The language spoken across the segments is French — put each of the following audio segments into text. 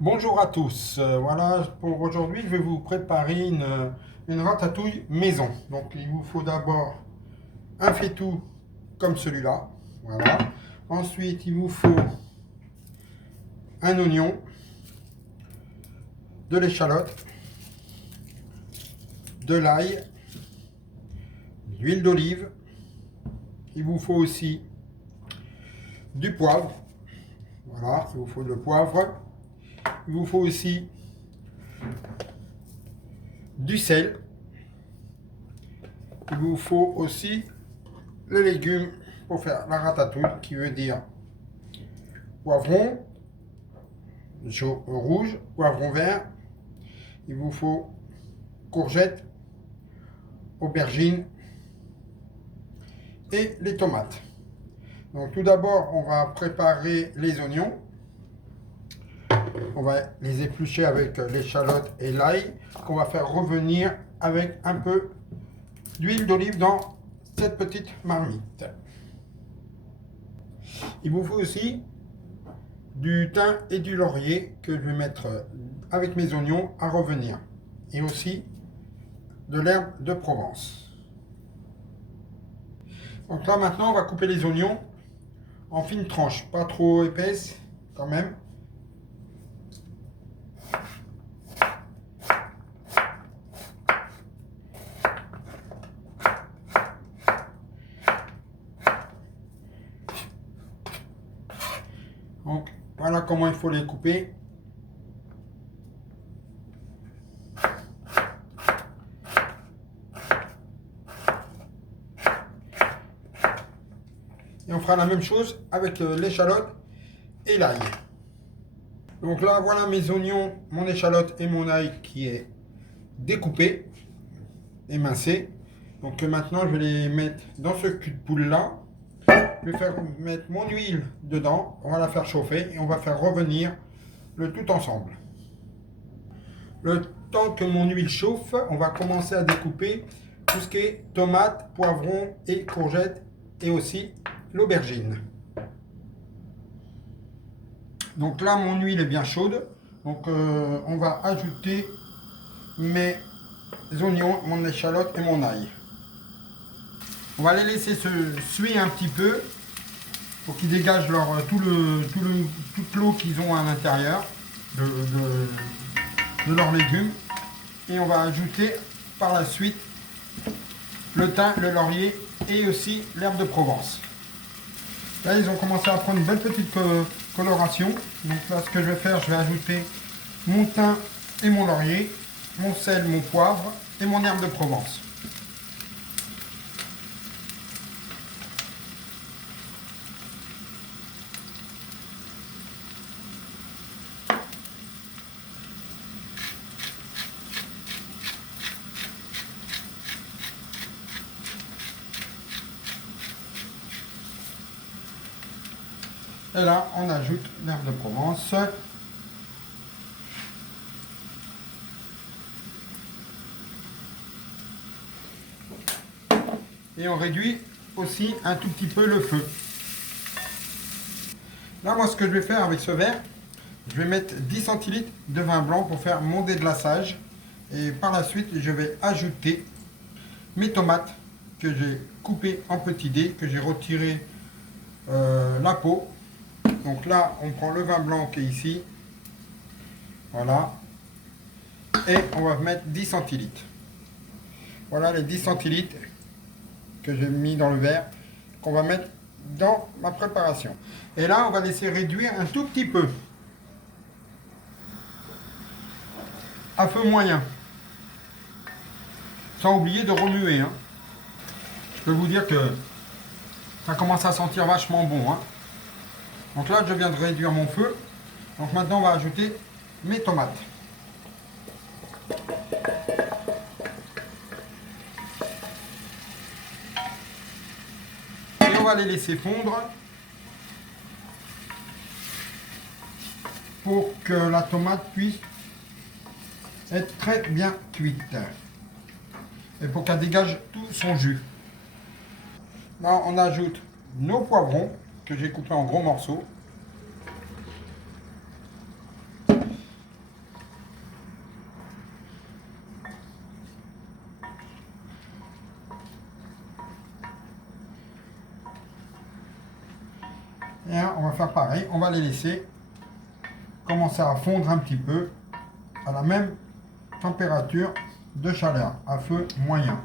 Bonjour à tous. Voilà, pour aujourd'hui, je vais vous préparer une ratatouille maison. Donc, il vous faut d'abord un faitout comme celui-là. Voilà. Ensuite, il vous faut un oignon, de l'échalote, de l'ail, de l'huile d'olive. Il vous faut aussi du poivre. Voilà, il vous faut le poivre. Il vous faut aussi du sel. Il vous faut aussi les légumes pour faire la ratatouille, qui veut dire poivron rouge, poivron vert. Il vous faut courgettes, aubergines et les tomates. Donc tout d'abord, on va préparer les oignons. On va les éplucher avec l'échalote et l'ail qu'on va faire revenir avec un peu d'huile d'olive dans cette petite marmite. Il vous faut aussi du thym et du laurier que je vais mettre avec mes oignons à revenir. Et aussi de l'herbe de Provence. Donc là maintenant on va couper les oignons en fines tranches, pas trop épaisses quand même. Donc voilà comment il faut les couper. Et on fera la même chose avec l'échalote et l'ail. Donc là voilà mes oignons, mon échalote et mon ail qui est découpé, émincé. Donc maintenant je vais les mettre dans ce cul de poule là. Je vais faire mettre mon huile dedans, on va la faire chauffer et on va faire revenir le tout ensemble. Le temps que mon huile chauffe, on va commencer à découper tout ce qui est tomates, poivrons et courgettes et aussi l'aubergine. Donc là, mon huile est bien chaude. Donc on va ajouter mes oignons, mon échalote et mon ail. On va les laisser se suer un petit peu pour qu'ils dégagent toute l'eau qu'ils ont à l'intérieur de leurs légumes. Et on va ajouter par la suite le thym, le laurier et aussi l'herbe de Provence. Là, ils ont commencé à prendre une belle petite coloration. Donc là, ce que je vais faire, je vais ajouter mon thym et mon laurier, mon sel, mon poivre et mon herbe de Provence. Et là, on ajoute l'herbe de Provence. Et on réduit aussi un tout petit peu le feu. Là, moi, ce que je vais faire avec ce verre, je vais mettre 10 centilitres de vin blanc pour faire mon déglaçage. Et par la suite, je vais ajouter mes tomates que j'ai coupées en petits dés, que j'ai retiré la peau. Donc là, on prend le vin blanc qui est ici. Voilà. Et on va mettre 10 centilitres. Voilà les 10 centilitres que j'ai mis dans le verre, qu'on va mettre dans ma préparation. Et là, on va laisser réduire un tout petit peu. À feu moyen. Sans oublier de remuer. Hein. Je peux vous dire que ça commence à sentir vachement bon. Hein. Donc là, je viens de réduire mon feu. Donc maintenant, on va ajouter mes tomates. Et on va les laisser fondre pour que la tomate puisse être très bien cuite. Et pour qu'elle dégage tout son jus. Là, on ajoute nos poivrons que j'ai coupés en gros morceaux. Et on va faire pareil, on va les laisser commencer à fondre un petit peu à la même température de chaleur, à feu moyen.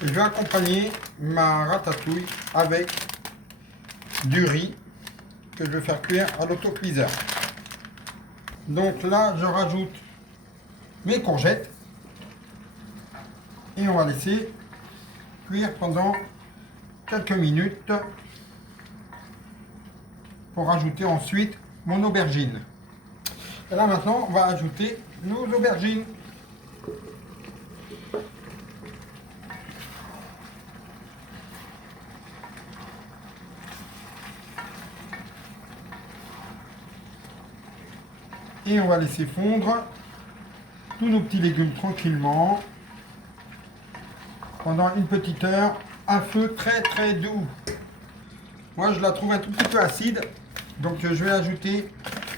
Et je vais accompagner ma ratatouille avec du riz que je vais faire cuire à l'autocuiseur. Donc là, je rajoute mes courgettes et on va laisser cuire pendant quelques minutes pour ajouter ensuite mon aubergine. Et là maintenant, on va ajouter nos aubergines. Et on va laisser fondre tous nos petits légumes tranquillement pendant une petite heure à feu très très doux. Moi je la trouve un tout petit peu acide, donc je vais ajouter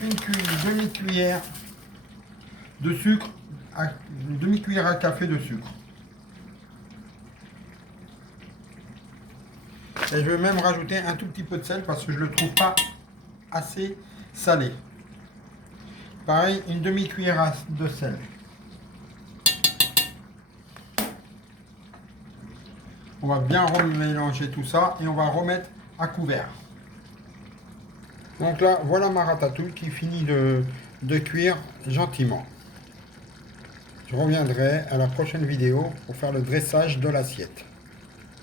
une demi-cuillère de sucre, une demi-cuillère à café de sucre. Et je vais même rajouter un tout petit peu de sel parce que je ne le trouve pas assez salé. Pareil, une demi-cuillère de sel. On va bien remélanger tout ça et on va remettre à couvert. Donc là, voilà ma ratatouille qui finit de cuire gentiment. Je reviendrai à la prochaine vidéo pour faire le dressage de l'assiette.